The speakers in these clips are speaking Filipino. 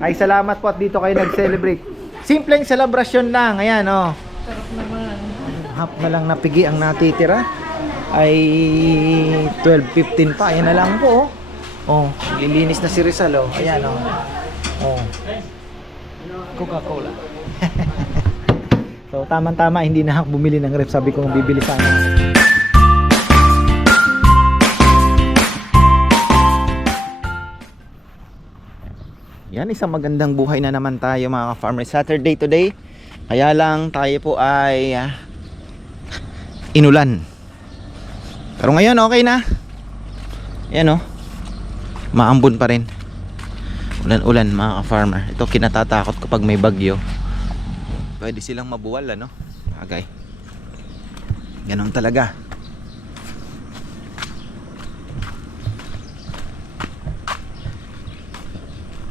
Ay, salamat po at dito kayo nag-celebrate. Simpleng celebration lang. Ayan, oh. Sarap naman. Half na lang napigi ang natitira. Ay 12:15 pa. Ayan na lang po, oh. Oh, lilinis na si Rizal, oh. Ayan, oh. Oh. Coca-Cola. So, tama-tama, hindi na ako bumili ng ref. Sabi ko, bibili sana. Yan, isang magandang buhay na naman tayo mga ka-farmer. Saturday today. Kaya lang tayo po ay inulan. Pero ngayon okay na. Yan, oh. Maambon pa rin. Ulan-ulan mga ka-farmer. Ito kinatatakot ko pag may bagyo. Pwede silang mabuwal, ano? Okay. Ganon talaga.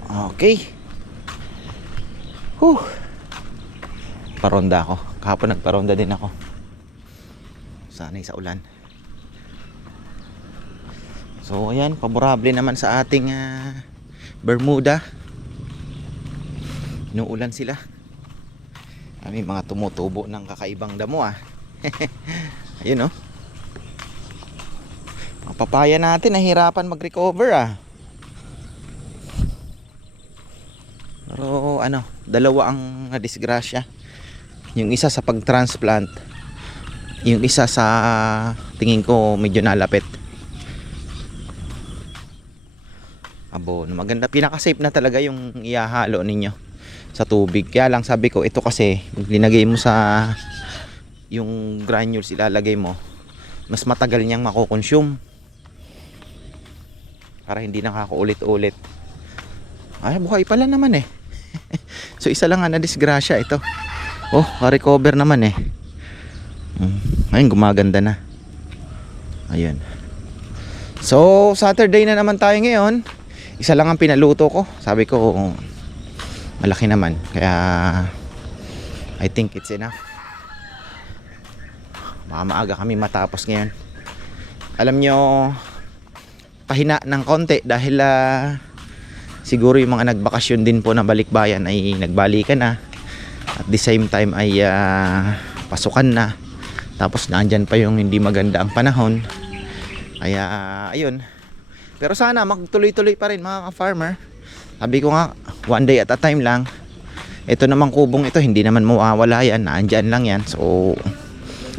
Okay. Paronda ako. Kahapon nagparonda din ako. Sanay sa ulan. So ayan, paborable naman sa ating Bermuda. Inuulan sila. May mga tumutubo ng kakaibang damo, ah. Ayun, oh. Ang papaya natin nahirapan mag-recover, ah. Pero ano, dalawa ang nadisgrasya. Yung isa sa pag-transplant, yung isa sa tingin ko medyo nalapit. Abo, maganda, pinaka-safe na talaga yung ihahalo ninyo sa tubig. Kaya lang sabi ko, ito kasi linagay mo sa yung granules, ilalagay mo, mas matagal niyang makukonsume para hindi nakakaulit-ulit. Ay, buhay pala naman, eh. So isa lang nga na disgrasya ito. Oh, recover naman, eh. Ayun, gumaganda na. Ayun. So Saturday na naman tayo ngayon. Isa lang ang pinaluto ko. Sabi ko, malaki naman. Kaya I think it's enough. Baka maaga kami matapos ngayon. Alam nyo, pahina ng konti dahil siguro yung mga nagbakasyon din po na balikbayan ay nagbalikan na. At the same time ay pasukan na. Tapos nandyan pa yung hindi maganda ang panahon. Kaya ayun. Pero sana magtuloy-tuloy pa rin mga farmer. Sabi ko nga, one day at a time lang. Ito namang kubong ito, hindi naman mawawala yan. Naandyan lang yan. So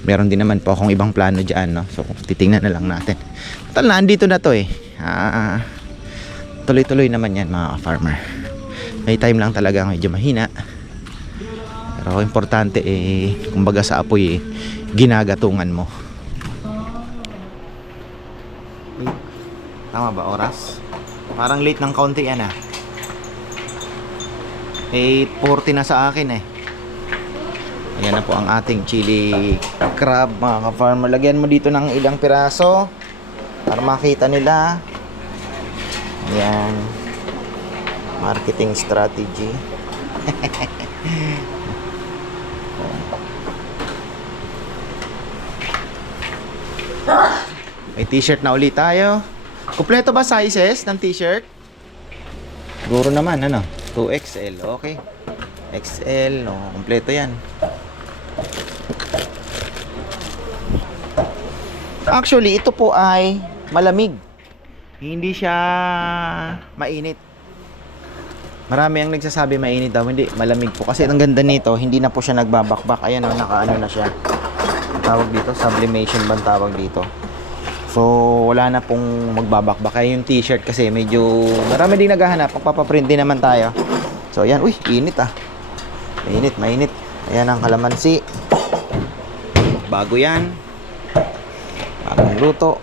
meron din naman po akong ibang plano dyan, no? So titingnan na lang natin. Total, nandito na to, eh. Tuloy-tuloy naman yan mga farmer. May time lang talaga medyo mahina. Pero importante, eh, kumbaga sa apoy, eh, ginagatungan mo. Tama ba oras? Parang late ng kaunti yan, 8:40 na sa akin, eh. Ayan na po ang ating chili crab mga ka-farmer. Lagyan mo dito ng ilang piraso para makita nila. Ayan, marketing strategy. May t-shirt na ulit tayo. Kumpleto ba sizes ng t-shirt? Siguro naman, ano, 2XL, okay. XL, no, kumpleto yan. Actually, ito po ay malamig. Hindi siya mainit. Marami ang nagsasabi mainit daw. Hindi, malamig po. Kasi ang ganda nito, hindi na po siya nagbabakbak. Ayan, oh, nakaano na siya. Tawag dito, sublimation ba tawag dito? So, wala na pong magbabakbak. Kaya yung t-shirt kasi medyo marami din naghahanap. Pagpapaprint din naman tayo. So, ayan. Uy, init, ah. Mainit, mainit. Ayan ang kalamansi. Bago yan. Bagong luto.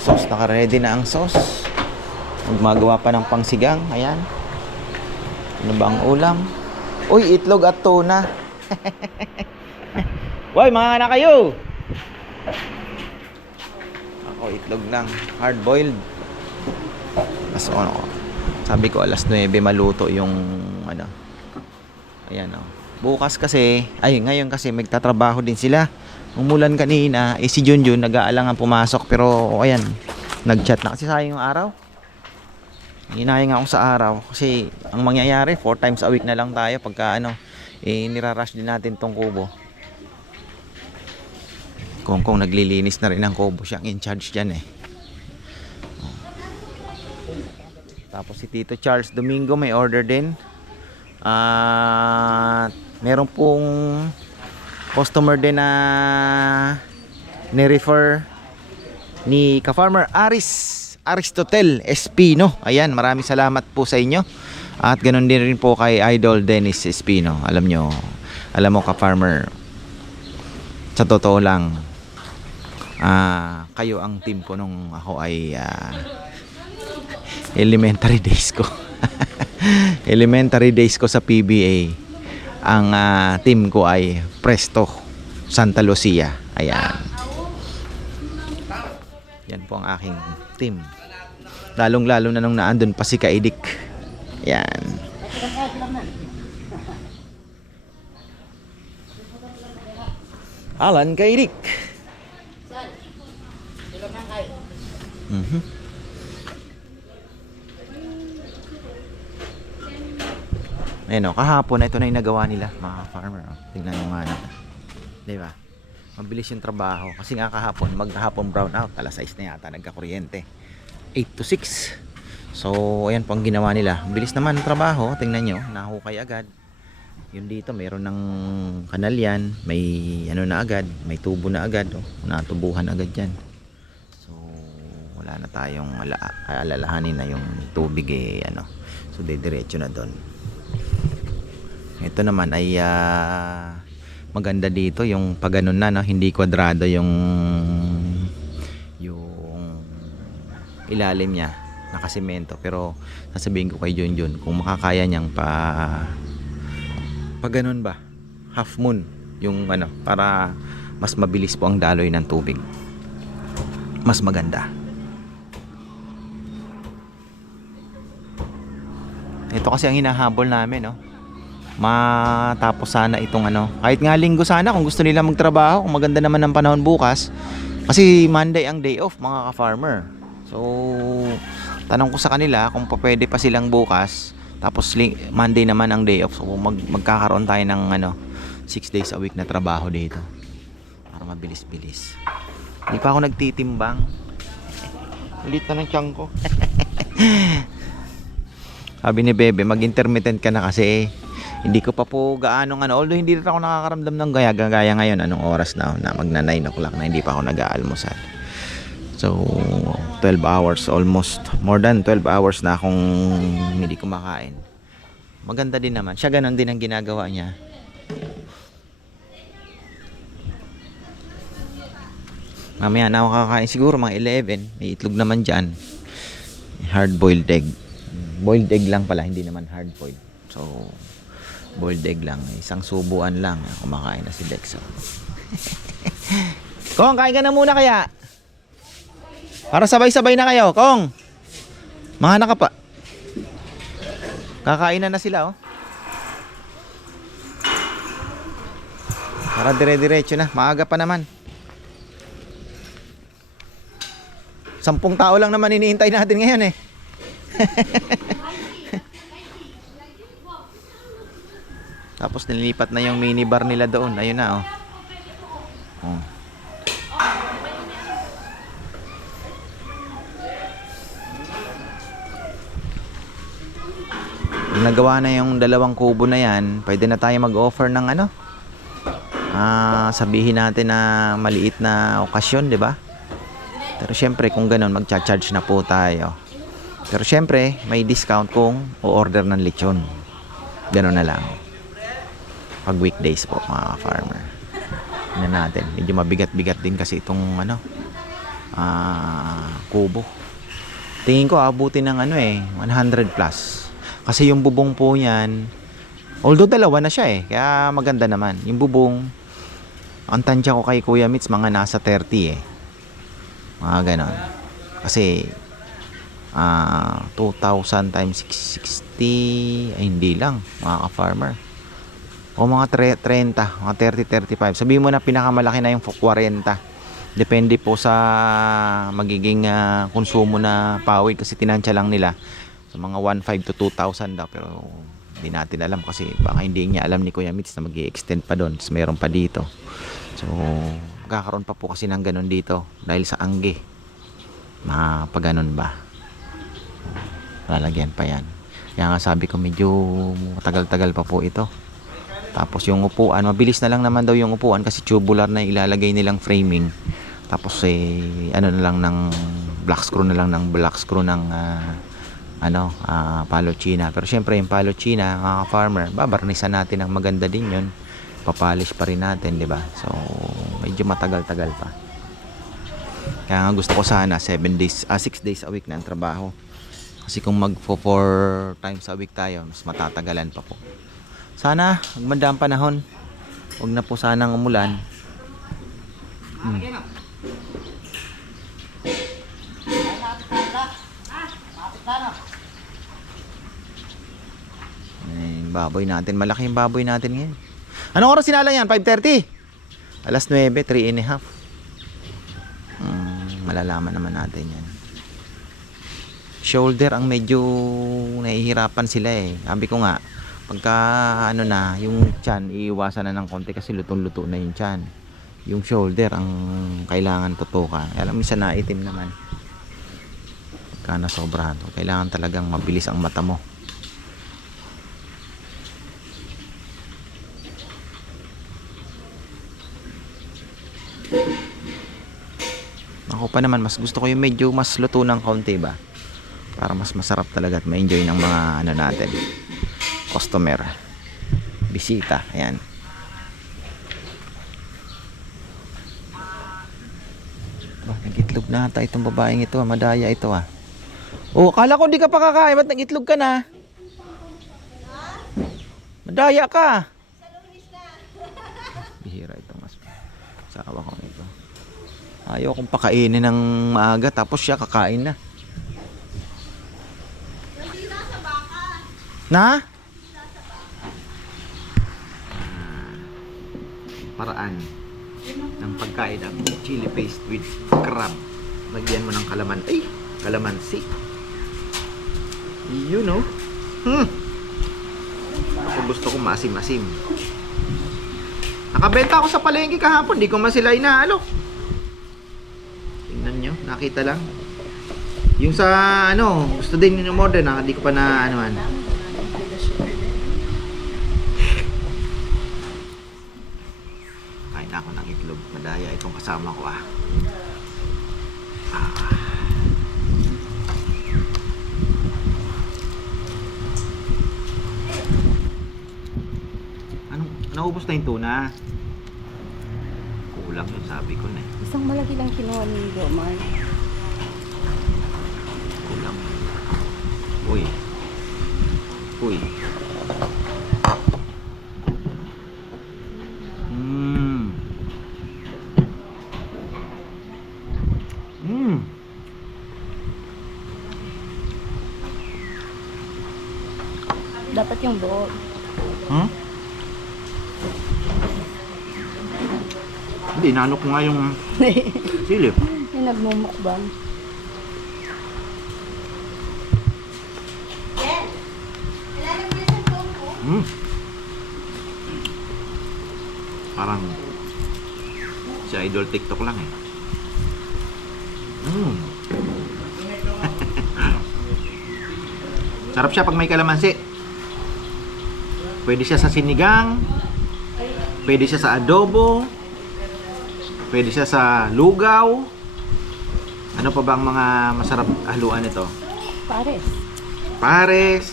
Sauce, naka-ready na ang sauce. Magmagawa pa ng pangsigang. Ayan. Ano ba ang ulam? Uy, itlog at tuna. Hoy, mga anak kayo. Ako, itlog lang. Hard boiled. So, ano, sabi ko alas 9 maluto yung ano. Ayan, oh. Bukas kasi, ay ngayon kasi magtatrabaho din sila. Umulan kanina, si Junjun nag-aalangan pumasok pero ayan, nag-chat na kasi sayang yung araw. Hinayang ako sa araw kasi ang mangyayari 4 times a week na lang tayo pagka nirarush din natin tong kubo. Kung naglilinis na rin ng kubo, siyang in charge dyan eh. Tapos si Tito Charles Domingo may order din. At meron pong customer din na ni-refer ni ka-farmer Aristotel Espino. Ayan, maraming salamat po sa inyo. At ganoon din rin po kay Idol Dennis Espino. Alam mo ka-farmer, sa totoo lang, kayo ang team ko nung ako ay elementary days ko. Elementary days ko sa PBA. Ang team ko ay Presto Santa Lucia. Ayan. Yan po ang aking team. Lalong-lalo na nung naandun pa si Kaidik. Yan. Alan Kaidik. Ayan o, kahapon ito na yung nagawa nila mga farmer. Tingnan nyo nga natin. Diba? Mabilis yung trabaho. Kasi nga kahapon, maghapon brown out. Alas 6 na yata nagkakuryente. 8 to 6. So, ayan po ang ginawa nila. Bilis naman ang trabaho. Tingnan nyo, nahukay agad. Yung dito, mayroon ng kanal yan. May ano na agad. May tubo na agad. Oh. Natubuhan agad yan. So, wala na tayong alalahanin na yung tubig So, didiretso na doon. Ito naman ay maganda dito yung pag ganun na, no? Hindi kwadrado yung ilalim niya, nakasemento. Pero sasabihin ko kay Junjun kung makakaya niyang pa ganun ba, half moon yung para mas mabilis po ang daloy ng tubig, mas maganda. Ito kasi ang hinahabol namin, no? Matapos sana itong kahit nga linggo sana kung gusto nila magtrabaho, kung maganda naman ang panahon bukas, kasi Monday ang day off mga ka-farmer. So tanong ko sa kanila kung pwede pa silang bukas, tapos Monday naman ang day off. So magkakaroon tayo ng 6 days a week na trabaho dito para mabilis-bilis. Hindi pa ako nagtitimbang. Ulit na ng tiyan ko. Sabi ni Bebe, mag-intermittent ka na kasi hindi ko pa po gaano although hindi rin ako nakakaramdam ng gaya ngayon. Anong oras na magna 9 o'clock na, hindi pa ako nag-aalmusal. So 12 hours, almost more than 12 hours na akong hindi kumakain. Maganda din naman siya, ganon din ang ginagawa niya. Mamaya na ako kakain siguro mga 11. May itlog naman dyan, hard boiled egg. Boiled egg lang pala, hindi naman hard boiled. So boiled egg lang, isang subuan lang. Kumakain na si Dex. Kong, kain ka na muna kaya, para sabay-sabay na kayo. Kong, mahana ka pa. Kakainan na sila, oh. Para dire-diretso na, maaga pa naman. 10 tao lang naman iniintay natin ngayon eh. Tapos nililipat na yung minibar nila doon. Ayun na, oh. Nagawa na yung 2 kubo na yan, pwede na tayo mag-offer ng sabihin natin na maliit na okasyon, di ba? Pero syempre kung ganun, magcha-charge na po tayo. Pero syempre may discount kung o-order ng lechon. Ganun na lang pag weekdays po mga farmer. Ano natin, medyo mabigat-bigat din kasi itong kubo. Tingin ko abutin ng 100 plus. Kasi yung bubong po yan, although 2 na siya kaya maganda naman. Yung bubong, ang tansya ko kay Kuya Mitz mga nasa 30 mga ganon. Kasi 2,000 times 660 ay hindi lang mga ka-farmer. O mga 30, mga 30-35. Sabihin mo na pinakamalaki na yung 40. Depende po sa magiging konsumo na pawid kasi tinansya lang nila. So mga 1,500 to 2,000 daw, pero hindi natin alam kasi baka hindi niya alam ni Kuya Mitch na mag-i-extend pa doon. So, meron pa dito. So magkakaroon pa po kasi ng ganun dito dahil sa angge. Mapaganon ba? Lalagyan pa yan. Kaya nga sabi ko medyo tagal-tagal pa po ito. Tapos yung upuan, mabilis na lang naman daw yung upuan kasi tubular na ilalagay nilang framing. Tapos ano na lang ng black screw ng palo china. Pero syempre yung palo china, mga farmer, babarnisan natin ng maganda din yun. Papalish pa rin natin, di ba? So medyo matagal-tagal pa. Kaya nga gusto ko sana 6 days a week na ang trabaho. Kasi kung mag 4 times a week tayo, mas matatagalan pa po. Sana magmanda ang panahon. Huwag na po sanang umulan. Baboy natin, malaki yung baboy natin ngayon. Anong oras sinala yan? 5:30? Alas 9, 3:30. Malalaman naman natin yan. Shoulder ang medyo nahihirapan sila eh. Sabi ko nga, pagka yung tiyan, iiwasan na ng konti kasi lutong-luto na yung tiyan. Yung shoulder ang kailangan tutukan. Alam, minsan naitim naman. Pagka nasobrahan to, kailangan talagang mabilis ang mata mo. Ako pa naman, mas gusto ko yung medyo mas luto ng konti ba? Para mas masarap talaga at ma-enjoy ng mga natin. Customer. Bisita. Ayan. Nag-itlog na ata itong babaeng ito. Madaya ito ah. Oh, akala ko di ka pa kakain. Ba't nag-itlog ka na? Madaya ka. Bihira ito mas. Sawa ko ito. Ayaw kong pakainin ng maaga tapos siya kakain na. Na? Paraan ng pagkain ng chili paste with crab. Lagyan mo ng kalamansi. You know? Ako gusto ko maasim-asim. Nakabenta ako sa palengke kahapon, di ko masilay na tingnan nyo, nakita lang. Yung sa gusto din yung order na, di ko pa na kain ako ng itlog. Madaya itong kasama ko naubos na yung tuna. Kulang yun, sabi ko na eh. Isang malaki lang kinuha ni Domar. Kulang. Uy. Dapat yung buo. Hindi, nanok ko nga yung silip. Yung nagmumukbang. Parang si idol TikTok lang eh. Sarap siya pag may kalamansi. Pwede siya sa sinigang, pwede siya sa adobo, pwede siya sa lugaw. Ano pa ba ang mga masarap haluan nito? Pares.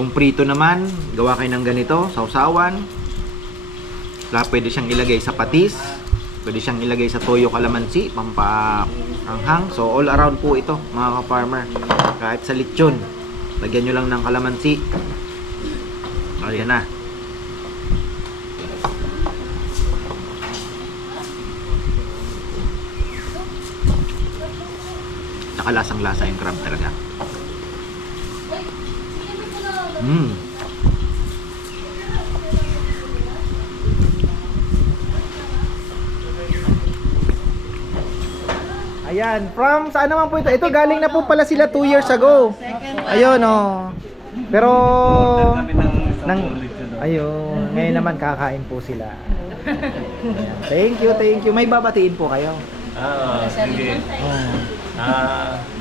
Kung prito naman, gawa kayo ng ganito, sausawan. Pwede siyang ilagay sa patis, pwede siyang ilagay sa toyo kalamansi, pampaanghang. So all around po ito, mga ka-farmer. Kahit sa lechon, lagyan nyo lang ng kalamansi. Ayan na. Tsaka lasang-lasa yung crab talaga. Mm. Ayan, from saan naman po ito? Ito galing na po pala sila 2 years ago. Ayun oh. Pero ayun, ngayon naman kakain po sila. Ayan. Thank you. May babatiin po kayo. Sige. Oh.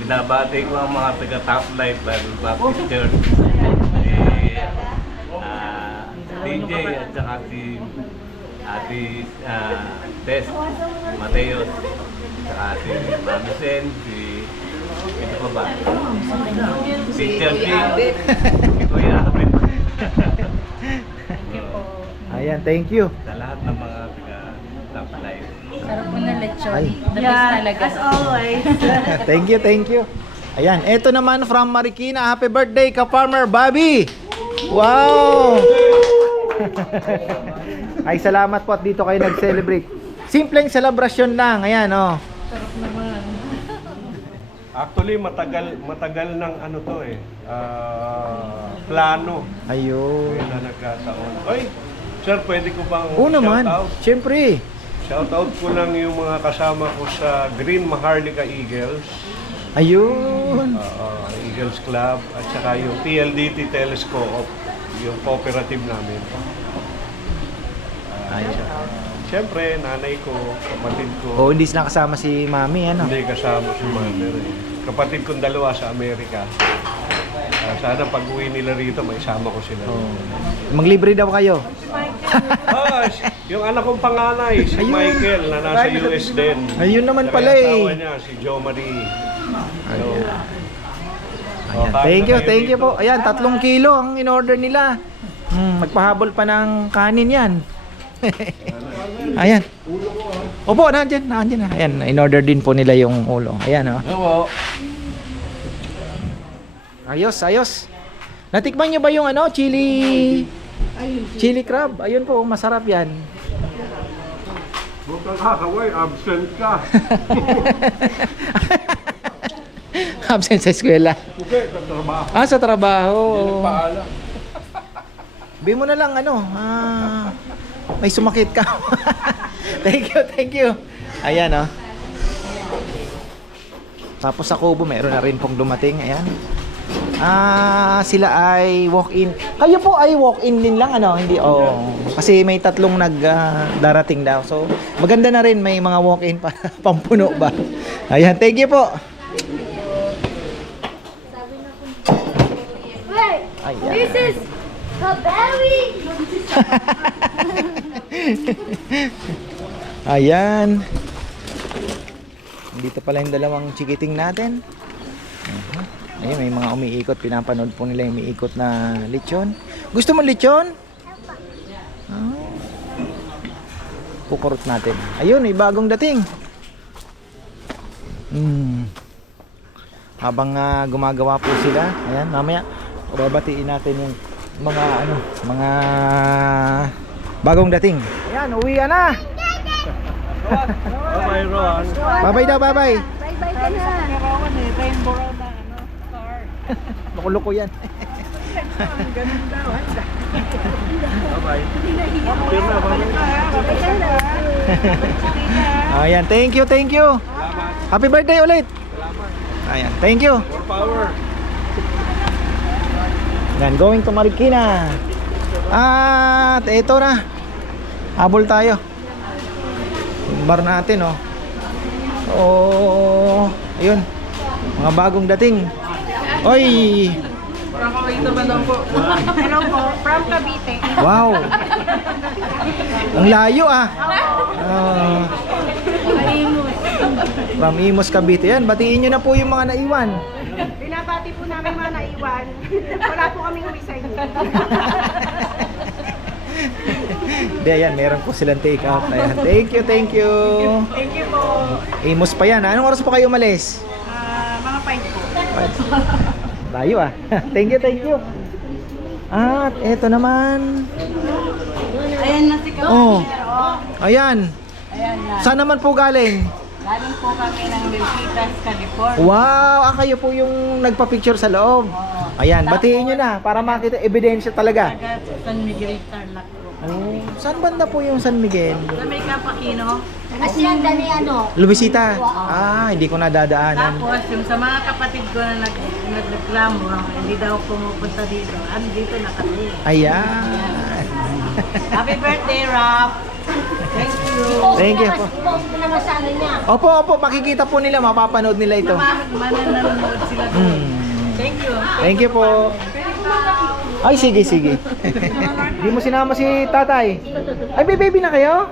Binabati ko ang mga taga Top Life Bible Baptist Church. DJ at saka si Ate Tess Mateos. Saka si Mami Sen, ito pa ba? Si Chelsea. Si Kuya Abin. Ayan, thank you. Sa lahat ng mga taga Top Life. Sarap mo na lechon. Ay. The best talaga. As always. Thank you. Ayan, eto naman from Marikina. Happy birthday ka Farmer Bobby. Wow! Ay, salamat po at dito kayo nag-celebrate. Simpleng celebration lang. Ayan, oh. Sarap naman. Actually, matagal ng ano to plano. Ayun. Kaya na nagkataon. Oy, sir, pwede ko bang Oo naman. shoutout? Siyempre. Shoutout ko lang yung mga kasama ko sa Green Maharlika Eagles, Ayun. Eagles Club, at saka yung PLDT Telescope, yung cooperative namin. Siyempre, nanay ko, kapatid ko, Oh, hindi sila kasama si Mami, ano? hindi kasama si mother. Kapatid kong dalawa sa Amerika. Sana pag uwi nila rito, may isama ko sila. Oh. Maglibre daw kayo. Yung anak kong panganay, si Ayun. Michael, na nasa US din. Ayun naman Saka pala yung eh. asawa niya, si Jo Marie. So, Ayan. Thank you po. Ayan, 3 kilo ang in-order nila. Magpahabol pa ng kanin yan. Ayan. Opo, nandiyan. Ayan, in-order din po nila yung ulo. Ayan, oh. Oo. Ayos. Natikman nyo ba yung ano, chili crab? Ayun po, masarap yan. Huwag kang hakaway, absent ka. Absent sa eskwela. Okay, sa trabaho. Sa trabaho. Paalam. Sabi mo na lang ano, may sumakit ka. Thank you. Ayan, oh. Tapos sa Kubo, meron na rin pong dumating. Ayan. Sila ay walk-in. Kayo po ay walk-in din lang, ano? Hindi, kasi may 3 darating daw. So, maganda na rin, may mga walk-in pa, pampuno ba? Ayan, thank you po. Ayan. This is the berry. Ayan. Dito pala yung dalawang chikiting natin. Ayun, may mga umiikot. Pinapanood po nila yung umiikot na lechon. Gusto mo lechon? Kukurot natin. Ayun, may bagong dating. Habang gumagawa po sila. Ayan, mamaya babatiin natin yung mga bagong dating. Ayan, uwi na. Bye-bye, Ron. Bye-bye daw, bye-bye. Bye-bye ka na. Rainbow raw na star. Loko-loko yan. Ganun daw. Bye-bye. Bye-bye ka na. Ayan, thank you. Happy birthday ulit. Ayan, thank you. More power. Yan, going to Marikina. At ito na. Habol tayo. Yung bar natin, oh. Ayun. Mga bagong dating. Oy! Hello po, from Cavite. Wow! Ang layo, ah. From Imus, Cavite. Yan, batiin nyo na po yung mga naiwan. Binabati po namin mga naiwan. Wala po kaming uwi sa inyo. Hindi, ayan, meron po silang take out. Ayan. Thank you. Thank you po. Imus pa yan. Anong oras po kayo umalis? Mga 5 po. Layo, ah. Thank you. At eto naman. Ayan na si Cavite. Oh. Ayan. Saan naman po galing? Galing po kami ng Milpitas, California. Wow, kayo po yung nagpa-picture sa loob. Ayan, batiin nyo na para makita ebidensya talaga. Taga San Miguel, Tarlac po. Oh, saan banda po yung San Miguel? Sa may Kapakino. Hacienda ni ano? Lumisita. Hindi ko nadadaanan. Tapos yung sa mga kapatid ko na nagreklamo, hindi daw pumupunta dito. Dito na kami. Ayan. Happy birthday, Rap! Thank you. Thank you po. I-post mo naman sa ano niya. Opo, makikita po nila, mapapanood nila ito. Mananood sila doon. Thank you. Thank you po. Ay, sige. Hindi mo sinama si tatay. Ay, may baby na kayo?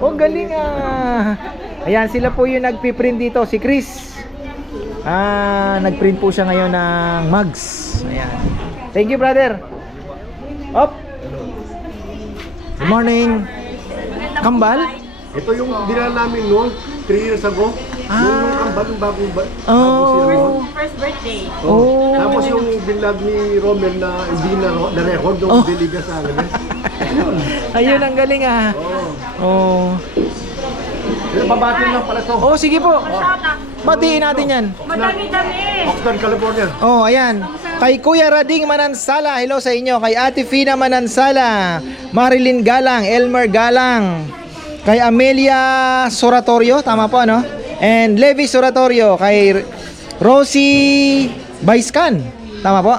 Oh, galing ah. Ayan, sila po yung nagpiprint dito, si Chris. Nagprint po siya ngayon ng mugs. Ayan. Thank you, brother. Up. Good morning. Kambal? Ito yung dinala namin noon, 3 years ago. Yung kambal, yung bagong sila noon. First birthday. Oh. Tapos yung binlag ni Romel na hindi na-record nung deliga sa akin. Ayun, ang galing ah. Oh. Pabati lang pala to. Oh, sige po. Batiin natin yan. Madami-dami. Oxnard, California. Oh, ayan. Kay Kuya Rading Manansala, hello sa inyo. Kay Ate Fina Manansala, Marilyn Galang, Elmer Galang. Kay Amelia Soratorio, tama po ano? And Levi Soratorio. Kay Rosie Baiscan, tama po?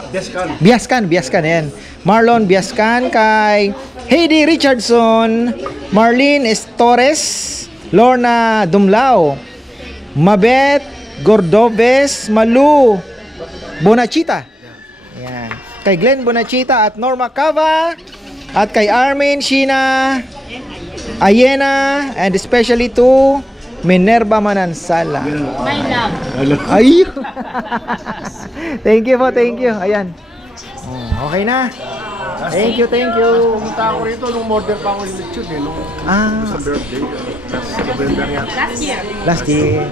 Biascan, ayan. Marlon Biascan. Kay Heidi Richardson, Marlene Torres, Lorna Dumlao, Mabet Gordoves, Malu Bonachita. Ayan. Kay Glenn Bonachita at Norma Cava at kay Armin Sheena Ayena, and especially to Minerva Manansala. My love. Ay. Thank you po, thank you. Ayan. Okay na. Thank you. Pumunta ako rito nung order pa ako yung lechon nung sa birthday. Last November yan. Last year.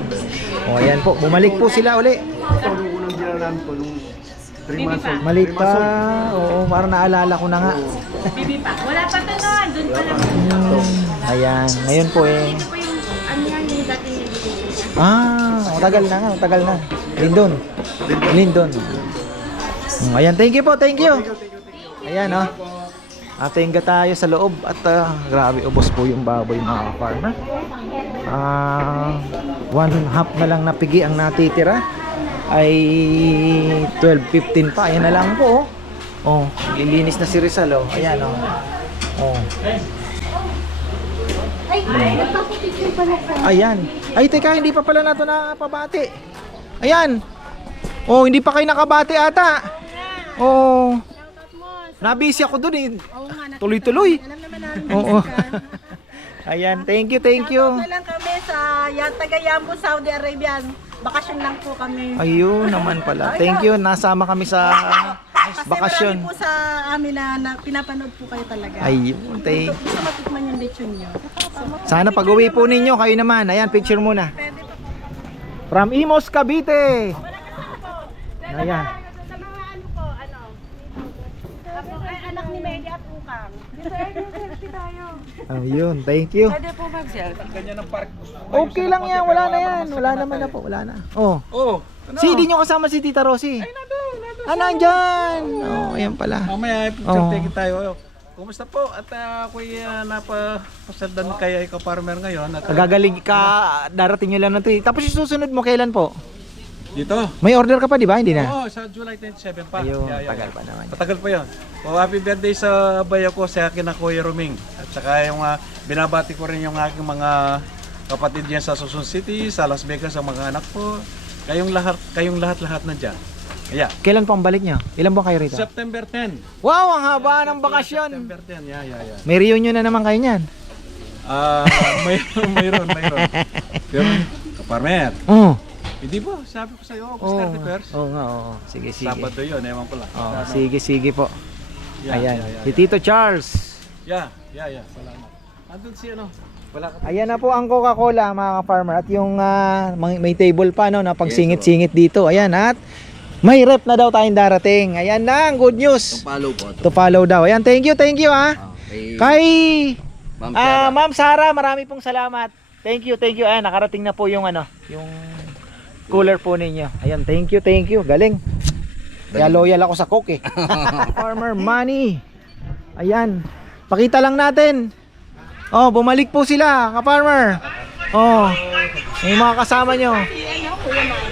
Ayan po, bumalik po sila uli. Ito nung unang dinala namin po nung 3 months old. Malik pa. Oo, parang naalala ko na nga. Bibi pa. Wala pa to noon. Doon pa lang. Ayan, ngayon po eh. Ano yan yung dating nililinis? Tagal na. Lindon. Ayan, thank you po, thank you. Ayan, oh. Atingga tayo sa loob at grabe, ubos po yung baboy mga farmer. 1/2 na lang na pigi ang natitira. Ay 12:15 pa. Ayan na lang po, oh. Lilinis na si Rizal, oh. Ayan, oh. Oh. Ay, nagpapapicture pala sa... Ayan. Ay, teka, hindi pa pala nato nakapabati. Ayan. Oh, hindi pa kayo nakabati ata. Oh. Nabisi ako dun eh. Tuloy-tuloy. Oo. Ayan, thank you. Na lang kami sa Tagayambo, Saudi Arabia. Bakasyon lang po kami. Ayun naman pala. Thank you. Nasama kami sa bakasyon. Marami po sa amin na pinapanood po kayo talaga. Ayun, thank you. Gusto matikman yung lechon nyo. Sana pag-uwi po ninyo, kayo naman. Ayan, picture muna. From Imos, Cavite. Ayan. Sa mga ano po, ay anak ni Medi at Ukang. Selfie tayo. Ayun, thank you. Pwede po mag-selfie. Okay lang yan, wala na yan. Wala naman na po, wala na. Oh. Si, di nyo kasama si Tita Rosie. Ay, nandyan. Oh, ayan pala. Mamaya, picture tayo. Kumusta po? At ako'y napapasaldan kaya ikaw farmer ngayon. At Gagaling ka, darating nyo lang ng 3. Tapos yung susunod mo, kailan po? dito? May order ka pa, di ba? Hindi na? Oo, sa July 27 pa. Ayun, Yeah. tagal pa naman. Matagal pa yun. Happy birthday sa bayo ko, sa akin na Kuya Roming. At saka yung binabati ko rin yung aking mga kapatid diyan sa Susun City, sa Las Vegas, ang mga anak ko. Kayong lahat nandiyan. Yeah. Kailan po ang balik nyo? Ilan po kayo rito? September 10. Wow, ang haba ng bakasyon. September 10, yeah. May reunion na naman kayo niyan. Mayroon. Pero, kaparmer. Oo. Hindi po, sabi ko sa iyo, August 31st. Oo nga, oo. Sige. Sabado yun, ewan ko lang. Oh, sige po. Yeah, Ayan, yeah. si Tito Charles. Yeah. Salamat. Andun si ano? Wala ka. Ayan na po ang Coca-Cola mga ka-farmer. At yung may table pa no, na pagsingit-singit dito. Ayan, at may rep na daw tayong darating. Ayan na, ang good news. To follow daw. Ayan, thank you ha. Kay Ma'am Sara, marami pong salamat. Thank you. Ayan, nakarating na po yung yung cooler po ninyo. Ayan, thank you. Galing. Kaya loyal ako sa Coke eh. Farmer Money. Ayan. Pakita lang natin. Oh, bumalik po sila, ka-farmer. Oh. Yung mga kasama nyo.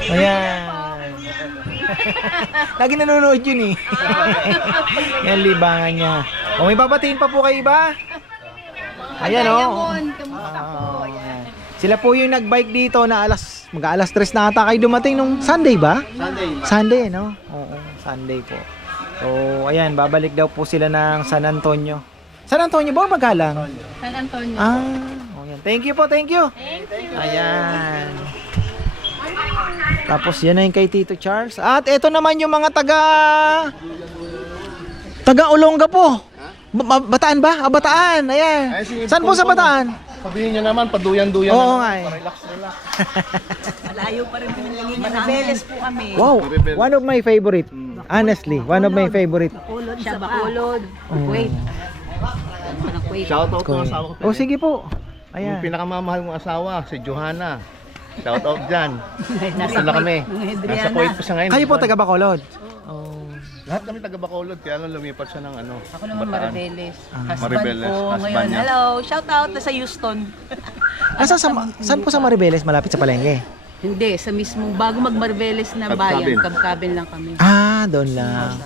Ayan. Lagi nanonood yun eh. Yan libangan niya. O may babatiin pa po kayo iba? Ayan o. Sila po yung nagbike dito na mag-alas 3 na ata kayo dumating nung Sunday ba? Sunday no? Oo, Sunday po. So ayan, babalik daw po sila ng San Antonio. San Antonio ba o Magalang? San Antonio. Oh, yan. Thank you po, thank you. Ayan. Tapos yan na yung kay Tito Charles. At ito naman yung mga taga Olonga po. Bataan ba? Bataan. Ayan. Saan po sa Bataan? Sabihin niya naman, paduyan-duyan Oo na nga eh. relax. Malayo pa rin pinangingin na Maribeles po kami. Wow, one of my favorite. Honestly, one of my favorite. Siya Bacolod. Wait. Shout out ko asawa ko. Oh, sige po. Yung Ayan. pinakamamahal mong asawa, si Johanna. Shout out dyan. Nasa na kami. Nasa Kuwait pa siya ngayon. Kayo po taga Bacolod. Oh. Lahat kami taga Bacolod, kaya lang lumipat siya ng Ako naman Bataan. Maribeles. Maribeles, husband niya. Hello, shout out na sa Houston. Saan po sa Maribeles? Malapit sa Palengke? Hindi, sa mismo bago mag-Maribeles na bayan, Kabkaben lang kami. Ah, doon lang.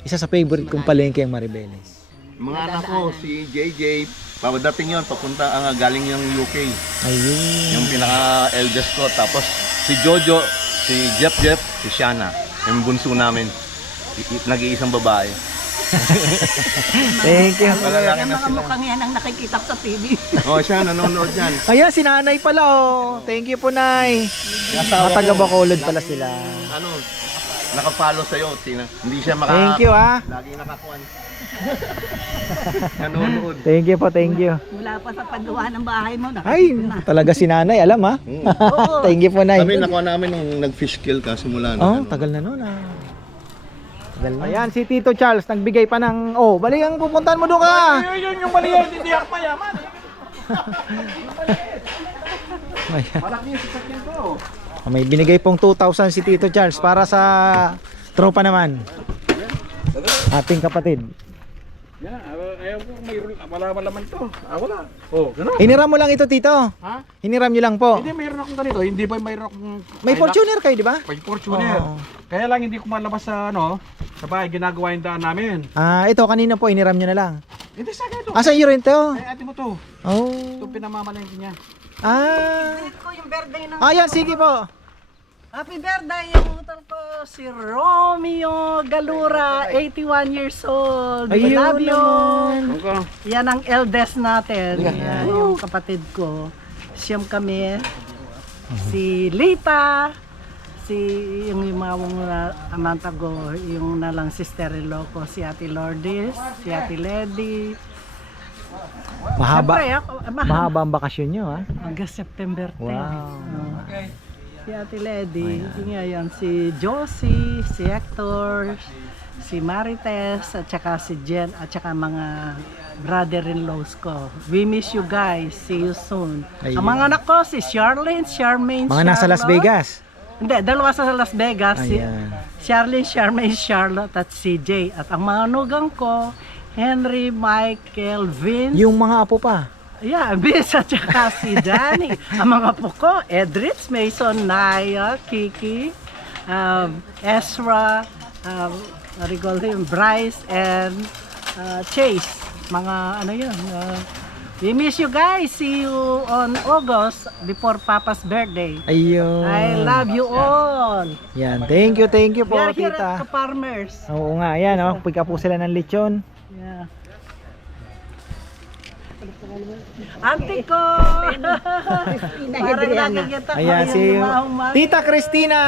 Isa sa favorite kong Palengke ang Maribeles. Mga anak ko, si JJ, padating yun, papunta galing yung UK. Ayun. Yung pinaka-eldest ko, tapos si Jojo, si Jeff, si Shana, yung bunso namin. Nag-iisang babae. Thank you. Malalaki na sila. Mukhang yan ang nakikita ko sa TV. Oh, siya nanonood yan. Ayan, si Nanay pala oh. Thank you po, Nay. Mga taga Bacolod pala sila. Ano, naka-follow sa'yo. Hindi siya Thank you ah. Lagi nakakuan. Nanonood. Thank you po, thank you. Mula pa sa paggawa ng bahay mo. Ay, talaga si Nanay, alam ha? Thank you po, Nay. Kami nakuha namin nung nag-fish kill ka simula na. Oh, tagal na noon ah. Tagal na. Ayan, si Tito Charles nagbigay pa ng, oh, balikan pupuntahan mo doon ka. Yun yung mali yan, hindi ako mayaman. Malaki yung sasakyan ko. May binigay pong 2,000 si Tito Charles para sa tropa naman. Ating kapatid. Yan, ayaw ko, wala naman to. Wala. Oh, gano'n. Hiniram mo lang ito, Tito. Ha? Hiniram nyo lang po. Hindi, mayroon akong ganito. Hindi ba mayroon akong... May Fortuner kayo, di ba? May Fortuner. Oo. Kaya lang hindi ko malabas sa sa bahay, ginagawa yung daan namin. Ah, ito kanina po, hiniram nyo na lang. Hindi sa ito. Asa iyo rin to? Ay, ate mo to. Oh. Ito pinamamalengke niya. Ah. Ko yung birthday ng Ayan, sige po. Happy birthday yung utol ko si Romeo Galura, 81 years old. I Ayun love you. naman. Yan ang eldest natin. Yan, yung kapatid ko. Siyam kami. Si Lita, yung mga amantago, yung nalang sister-in-law ko, si Ate Lourdes, si Ate Lady. Mahaba. Siyempre, ako, Mahaba ang bakasyon nyo, ha? hanggang September 10. Wow. Si Ate Lady, ngayon si Josie, si Hector, si Marites, at saka si Jen, at saka mga brother-in-laws ko. We miss you guys. See you soon. Ayun. Ang mga anak ko, si Charlene, Charmaine, Mga nasa Las Charlotte. Vegas. Hindi, dalawa sa Las Vegas. Si Ayan. Charlene, Charmaine, Charlotte, at si Jay. At ang mga nugang ko, Henry, Michael, Vince. Yung mga apo pa. Yeah, Vince at saka si Danny. Ang mga po ko, Edritz, Mason, Naya, Kiki, Ezra, Bryce, and Chase. Mga ano yun. We miss you guys. See you on August before Papa's birthday. Ayun. I love you all. Yan. Thank you po, We are here tita. at Farmers. Oo nga, ayan, oh. Pagka po sila ng lechon. Yeah. Auntie ko! Parang nakikita ko Ayan, yung si lumahong Tita Cristina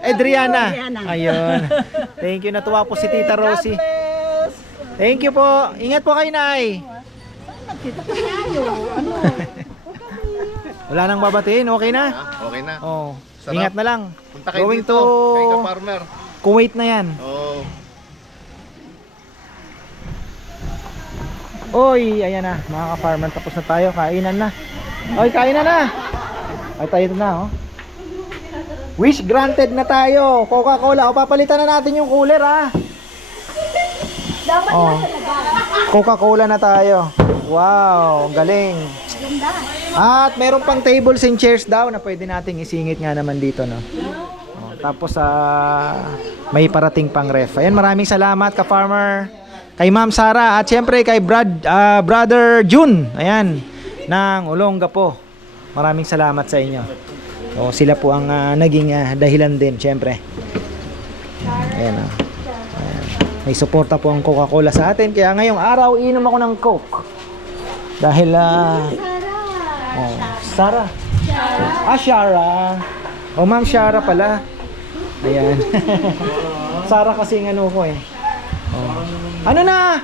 Adriana. Ayun. Thank you, natuwa po si Tita Rosie. Thank you po. Ingat po kayo, Nay. Wala nang babatiin, okay na? Okay na. Oh. Sarap. Ingat na lang. Punta kayo Going dito, to kay ka-farmer. Kuwait na yan. Oh. Oy, ayan na, mga ka-farmer, tapos na tayo, kainan na. Ay, kain na. Ay, tayo na, oh. Wish granted na tayo. Coca-Cola. O, papalitan na natin yung cooler, ha. Dapat Oh. Coca-Cola na tayo. Wow, ang galing. At meron pang tables and chairs daw na pwede nating isingit nga naman dito, no. Oh, tapos may parating pang ref. Ayan, maraming salamat ka-farmer. Kay Ma'am Sara at siyempre kay Brother Jun. Ayan, ng Olongapo. Maraming salamat sa inyo. O, sila po ang naging dahilan din, siyempre. Ayan, oh. Ayan. May suporta po ang Coca-Cola sa atin. Kaya ngayong araw, inom ako ng Coke. Dahil, oh, Sara. Shara. Oh, Ma'am Shara pala. Ayan. Sara kasi ang ano ko eh. Oh. Ano na?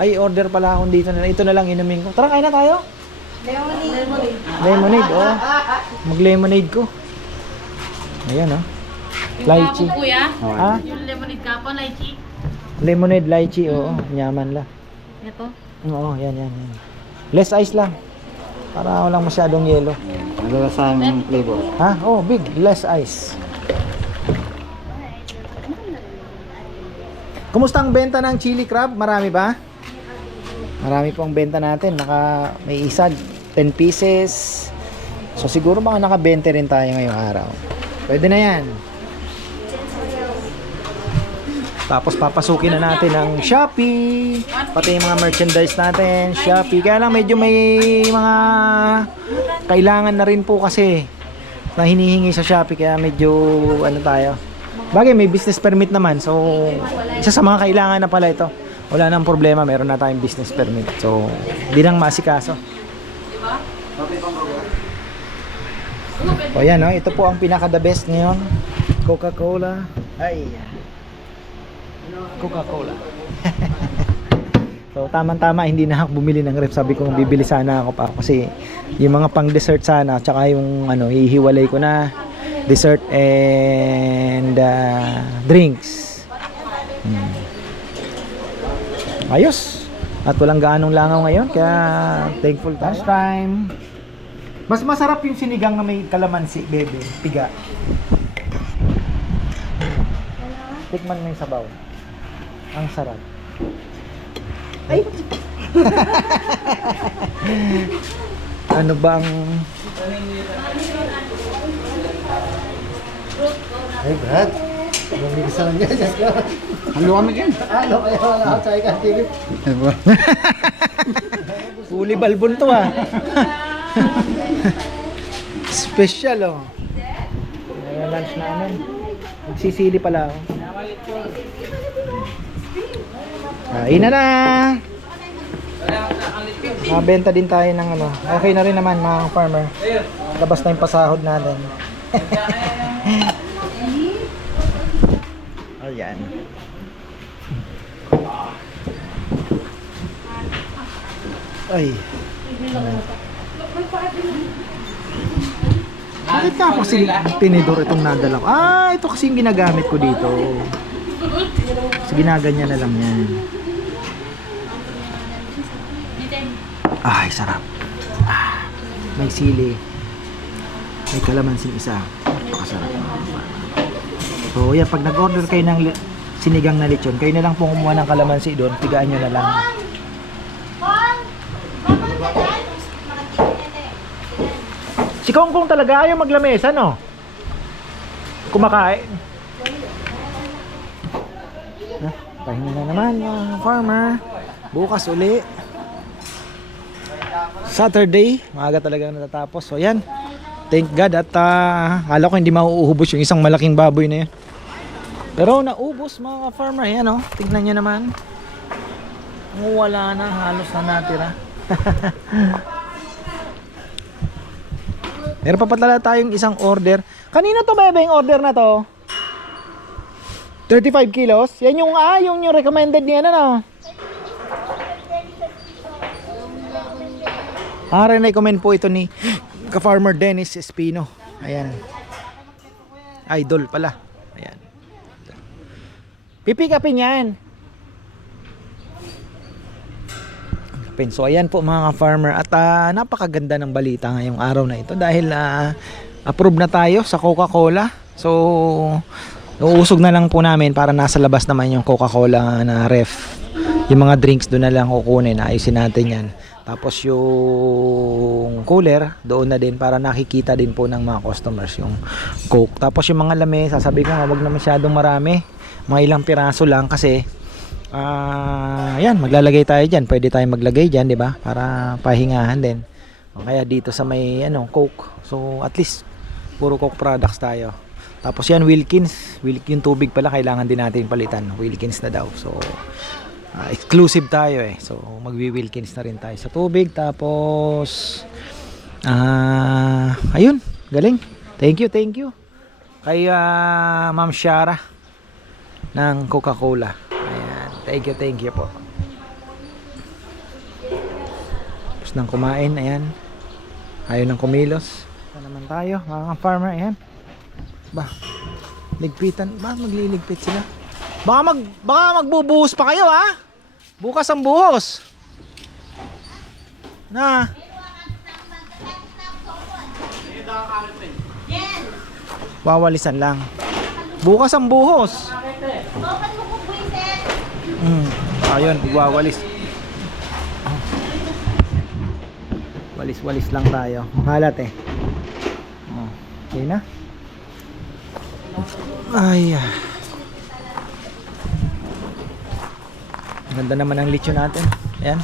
Ay, order pala akong dito na. Ito na lang inumin ko. Tara, kain na tayo. Lemonade, oh. Mag-lemonade ko. Ayan, oh. Lychee. Kuya, Ha? yung lemonade ka po, lychee. Lemonade, lychee, oo. Nyaman lang. Ito. Oo, yan. Less ice lang. Para walang masyadong yelo. Nalalasang flavor. Ha? Oh, big. Less ice. Kumusta ang benta ng chili crab? Marami ba? Marami po ang benta natin. May isa, 10 pieces. So siguro baka naka 20 rin tayo ngayong araw. Pwede na yan. Tapos papasukin na natin ang Shopee. Pati yung mga merchandise natin, Shopee. Kaya lang medyo may mga kailangan na rin po kasi na hinihingi sa Shopee. Kaya medyo ano tayo. Bagay may business permit naman. So isa sa mga kailangan na pala ito. Wala nang problema, meron na tayong business permit. So hindi nang masikaso. O yan, no? Ito po ang pinaka the best ngayon. Coca-Cola. Ay. Coca-Cola. So tama-tama, hindi na ako bumili ng ref. Sabi ko bibili sana ako pa kasi yung mga pang dessert sana tsaka yung ano, hihiwalay ko na dessert and drinks. Ayos. At walang gaanong langaw ngayon kaya thankful tayo. Last time. Mas masarap yung sinigang na may kalamansi, bebe, piga. Tikman mo yung sabaw. Ang sarap. Ay! Ano bang... Hey Brad, bumili ka lang yan. Halo kami dyan. Ano kayo wala ako sa ikan TV? Uli balbon to ah. Special oh. Ayan, lunch namin. Magsisili pala ako. Kain na! Mabenta din tayo ng ano. Okay na rin naman mga farmer. Labas na yung pasahod natin. Ayan. Ay. Bakit nga po tinidor itong nadala ko? Ah, ito kasi yung ginagamit ko dito. So, ginaganyan na lang yan. Ay, sarap. Ah, may sili. May kalamansing isa. Napakasarap. So, yan. Pag nag-order kayo ng sinigang na lechon, kayo na lang po kumuha ng kalamansi doon. Tigaan nyo na lang. Si Kongkong talaga ayaw maglamesa, no? Kumakain. Pahinga na naman mga farmer. Bukas uli. Saturday, maaga talaga natatapos. So yan. Thank God at akala ko hindi mauubos yung isang malaking baboy na yan. Pero naubos mga farmer. Yan o. Tingnan nyo naman. Wala na. Halos na natira. Meron pa pala tayong isang order. Kanina to bebe yung order na to? 35 kilos? Yan yung yung recommended niya ano? Recommend po ito ni ka-farmer Dennis Espino. Ayan. Idol pala. Ayan. Pipick upin yan. open. So ayan po mga farmer, at napakaganda ng balita ngayong araw na ito dahil approve na tayo sa Coca-Cola. So uusog na lang po namin para nasa labas naman yung Coca-Cola na ref. Yung mga drinks doon na lang kukunin, ayusin natin yan. Tapos yung cooler doon na din para nakikita din po ng mga customers yung Coke. Tapos yung mga lame, sasabi ko nga wag na masyadong marami, mga ilang piraso lang kasi yan, maglalagay tayo dyan. Pwede tayong maglagay dyan, di ba? Para pahingahan din. O kaya dito sa may Coke. So at least puro Coke products tayo. Tapos yan, Wilkins. Yung tubig pala kailangan din natin palitan. Wilkins na daw. So exclusive tayo eh. So magwi-Wilkins na rin tayo sa tubig. Tapos ayun, galing. Thank you kay Ma'am Shara ng Coca-Cola. Ayan, thank you po. Tapos nang kumain, ayan. Ayaw nang kumilos. Ito naman tayo, mga farmer, ayan. Ba, ligpitan, ba magliligpit sila? Baka magbubuhos pa kayo, ha? Bukas ang buhos. Na. Wawalisan lang. Bukas ang buhos. Ayun, wawalis. Walis lang tayo. Makalat eh. Okay na. Ay. Ganda naman ang lechon natin. Ayan.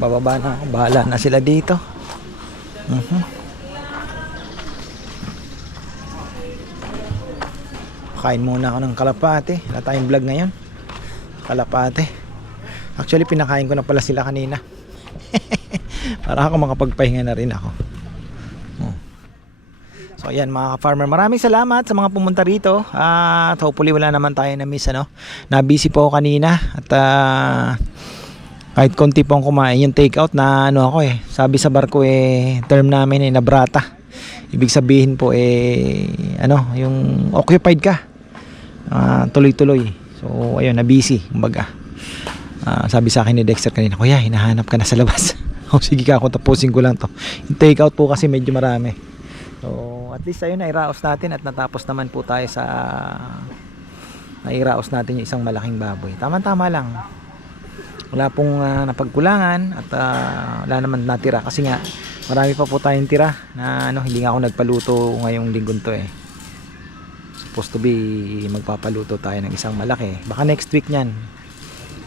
Bababa na ako. Bahala na sila dito. Kain muna ako ng kalapate. Wala tayong vlog ngayon. Kalapate. Actually, pinakain ko na pala sila kanina. Para ako makapagpahinga na rin ako. So ayan mga farmer, maraming salamat sa mga pumunta rito. At hopefully wala naman tayo na miss, na busy po ako kanina. At kahit konti po ang kumain, yung take out na ako sabi sa barko term namin nabrata. Ibig sabihin po yung occupied ka, tuloy-tuloy. So ayun, na busy kumbaga. Sabi sa akin ni Dexter kanina, kuya hinahanap ka na sa labas. Sige ka, ako tapusin ko lang to. Yung take out po kasi medyo marami. So at least ayun, nairaos natin at natapos naman po tayo sa nairaos natin yung isang malaking baboy. Tama-tama lang. Wala pong napagkulangan at wala naman natira kasi nga marami pa po tayong tira na hindi nga ako nagpaluto ngayong linggong to supposed to be magpapaluto tayo ng isang malaki. Baka next week niyan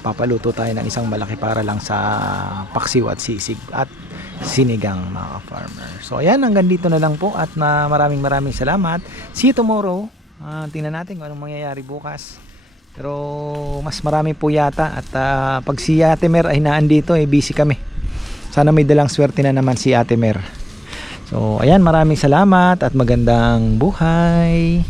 papaluto tayo ng isang malaki para lang sa paksiw at sisig at sinigang mga farmer. So ayan, hanggang dito na lang po at maraming salamat. See you tomorrow. Tingnan natin kung anong mangyayari bukas. Pero mas marami po yata at pag si Ate Mer ay naandito busy kami. Sana may dalang swerte na naman si Ate Mer. So ayan, maraming salamat at magandang buhay.